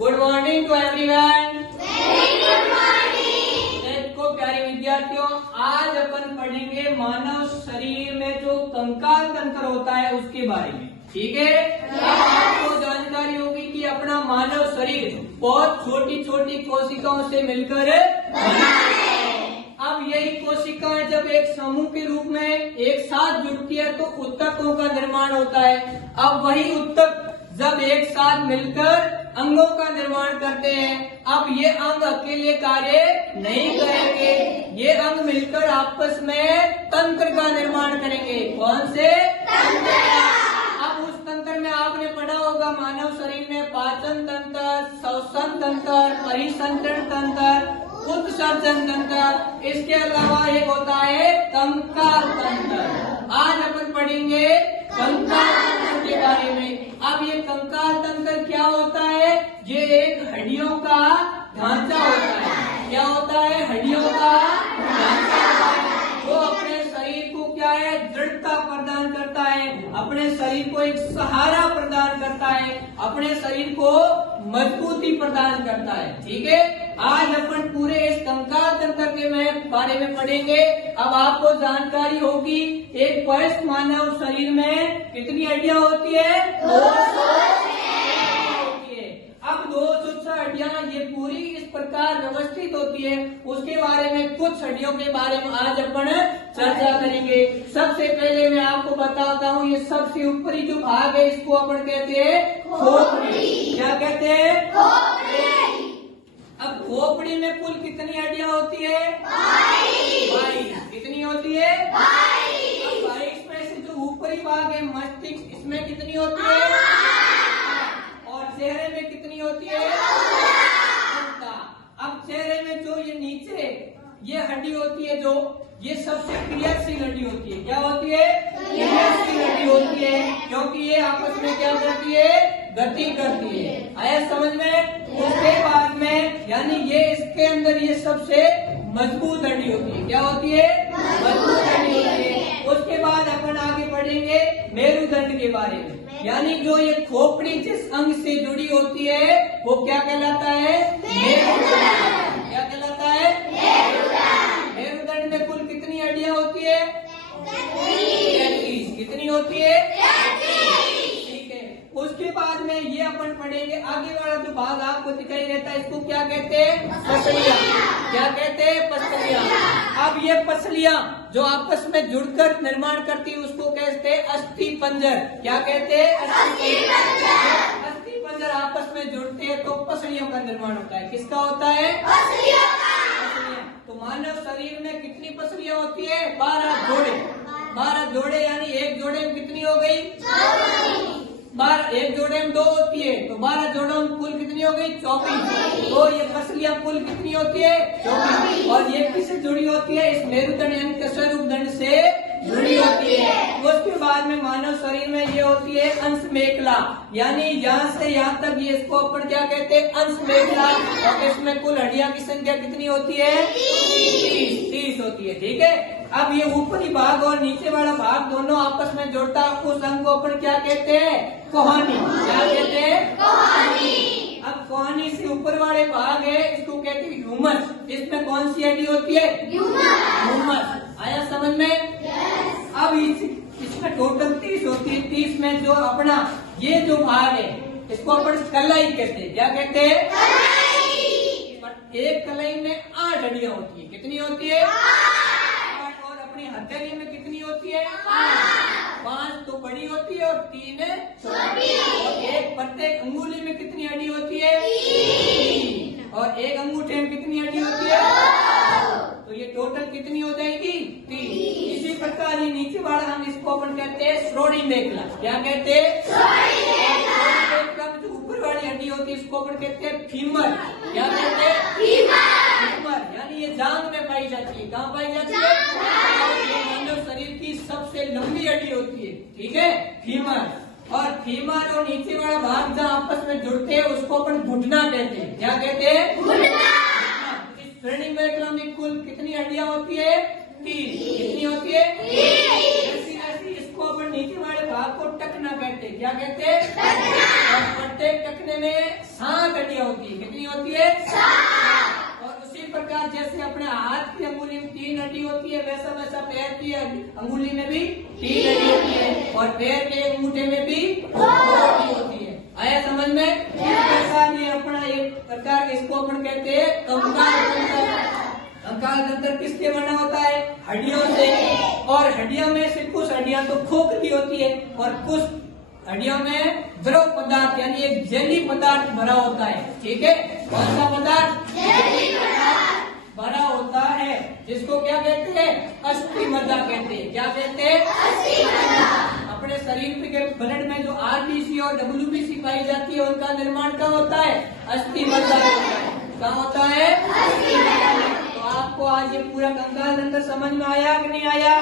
Good morning to everyone. Very good morning. देखो प्यारे विद्यार्थियों, आज अपन पढ़ेंगे मानव शरीर में जो कंकाल तंत्र होता है उसके बारे में। ठीक है, अब आपको जानकारी होगी कि अपना मानव शरीर बहुत छोटी छोटी कोशिकाओं से मिलकर बना है। अब यही कोशिकाएं जब एक समूह के रूप में एक साथ जुड़ती है तो उत्तकों का निर्माण होता है। अब वही उत्तक जब एक साथ मिलकर अंगों का निर्माण करते हैं। अब ये अंग अकेले कार्य नहीं करेंगे, ये अंग मिलकर आपस में तंत्र का निर्माण करेंगे। कौन से तंत्र? अब उस तंत्र में आपने पढ़ा होगा मानव शरीर में पाचन तंत्र, श्वसन तंत्र, परिसंचरण तंत्र, उत्सर्जन तंत्र, इसके अलावा एक होता है कंकाल तंत्र। आज अपन पढ़ेंगे कंकाल तंत्र के बारे में। अब ये कंकाल तंत्र क्या होता है? ये एक हड्डियों का ढांचा होता है। क्या होता है? हड्डियों का ढांचा होता है जो अपने शरीर को क्या है, दृढ़ता प्रदान करता है, अपने शरीर को एक सहारा प्रदान करता है, अपने शरीर को मजबूती प्रदान करता है। ठीक है, आज अपन पूरे इस कंकाल तंत्र के बारे में पढ़ेंगे। अब आपको जानकारी होगी एक वयस्क मानव शरीर में कितनी हड्डियां होती है? 200 होती है। अब 200 हड्डियां ये पूरी इस प्रकार व्यवस्थित होती है। उसके बारे में कुछ हड्डियों के बारे में आज अपन चर्चा करेंगे। सबसे पहले मैं आपको बताता हूँ, ये सबसे ऊपरी जो भाग है इसको अपन कहते हैं खोपड़ी। क्या कहते हैं? खोपड़ी। अब खोपड़ी में कुल कितनी हड्डियां होती है? 22। कितनी होती है? 22। अब 22 में से जो ऊपरी भाग है मस्तिष्क, इसमें कितनी होती है? और चेहरे में कितनी होती है? 17। अब चेहरे में जो ये नीचे ये हड्डी होती है, जो ये सबसे क्रियाशील हड्डी होती है। क्या होती है? क्रियाशील हड्डी होती है, क्योंकि ये आपस में क्या करती है? गति करती है। आया समझ में? उसके बाद में यानी ये इसके अंदर ये सबसे मजबूत हड्डी होती है। क्या होती है? मजबूत हड्डी होती है। उसके बाद अपन आगे पढ़ेंगे मेरुदंड के बारे में। यानी जो ये खोपड़ी जिस अंग से जुड़ी होती है वो क्या कहलाता है? मेरुदंड। क्या कहलाता है? मेरुदंड। मेरुदंड में कुल कितनी हड्डियां होती है? 33। कितनी होती है? 33। ठीक है, उसके बाद में ये अपन पढ़ेंगे आगे वाला जो भाग आपको दिखाई देता है इसको क्या कहते हैं? पसलियां। क्या कहते हैं? पसलियां। अब ये पसलियां जो आपस में जुड़कर निर्माण करती है उसको कहते हैं अस्थि पंजर। क्या कहते हैं? अस्थि पंजर। अस्थि पंजर आपस में जुड़ते हैं तो पसलियों का निर्माण होता है। किसका होता है? पसलियों का। तो मानव शरीर में कितनी पसलियां होती है? 12 जोड़े। 12 जोड़े यानी एक जोड़े में कितनी हो गई? 12। एक जोड़े में 2 होती है तो 12 जोड़ों में कुल कितनी हो गई? 24। तो ये पसलियां कुल कितनी होती है? 24। और ये किससे जुड़ी होती है? इस मेरुदंड यानी स्वरूप दंड से जुड़ी होती है। उसके बाद में मानव शरीर में ये होती है अंश मेखला, यानी यहाँ से यहाँ तक ये इसको अपन क्या कहते हैं? अंश मेखला। और इसमें कुल हड्डियां की संख्या कितनी होती है? 30 होती है। ठीक है, अब ये ऊपरी भाग और नीचे वाला भाग दोनों आपस में जोड़ता उस अंग को अपन क्या कहते हैं? कोहनी। क्या कहते हैं? कोहनी। अब कोहनी से ऊपर वाले भाग है इसको कहते हैं ह्यूमस। इसमें कौन सी हड्डी होती है? ह्यूमस। आया समझ में? अब इसमें टोटल 30 होती है। 30 में जो अपना ये जो भाग है इसको अपन कलाई कहते हैं। क्या कहते हैं? एक कलाई में 8 हड्डियां होती है। कितनी होती है? 8। और अपनी हथेली में कितनी होती है? 5 तो बड़ी होती है और 3 छोटी। और एक प्रत्येक अंगुली में कितनी हड्डी होती है? 3। और एक अंगूठे में कितनी हड्डी होती है? तो ये टोटल कितनी हो जाएगी? 3। इसी प्रकार ये नीचे वाला हम इसको अपन कहते हैं श्रोणी मेखला। क्या कहते हैं? श्रोणी मेखला। जो ऊपर वाली हड्डी होती है इसको अपन कहते हैं फीमर। क्या कहते हैं? फीमर। यानी ये जांघ में पाई जाती है। कहाँ पाई जाती है? ये मानव शरीर की सबसे लंबी हड्डी होती है। ठीक है, फीमर। और फीमर और नीचे वाला भाग जहाँ आपस में जुड़ते हैं उसको अपन घुटना कहते हैं। क्या कहते हैं? घुटना। इस श्रेणी मेखला में कुल कितनी हड्डियां होती है? 3। कितनी होती है? 3। ऐसी इसको अपन नीचे वाले भाग को टकना कहते हैं। क्या कहते हैं? टकना। और प्रत्येक टकने में 7 हड्डियां होती है। हड्डी होती है, वैसा वैसा पैर की अंगुली में भी 3 हड्डी होती है और पैर के अंगूठे में भी 2 हड्डी होती है। आया समझ में? ऐसा ये अपना एक प्रकार, इसको अपन कहते हैं कंकाल तंत्र। कंकाल तंत्र किसके बना होता है? हड्डियों से। और हड्डियों में से कुछ हड्डियां तो खोखली होती है और कुछ हड्डियों में द्रव पदार्थ यानी एक जेली पदार्थ भरा होता है। ठीक है, कौन सा पदार्थ? जेली पदार्थ भरा होता है, जिसको क्या कहते हैं? अस्थि मज्जा कहते हैं। क्या कहते हैं? अस्थि मज्जा। अपने शरीर के ब्लड में जो आरबीसी और डब्ल्यूबीसी पाई जाती है, उनका निर्माण कहाँ होता है? अस्थि मज्जा होता है। कहाँ होता है? अस्थि मज्जा। तो आपको आज ये पूरा कंकाल तंत्र समझ में आया कि नहीं आया?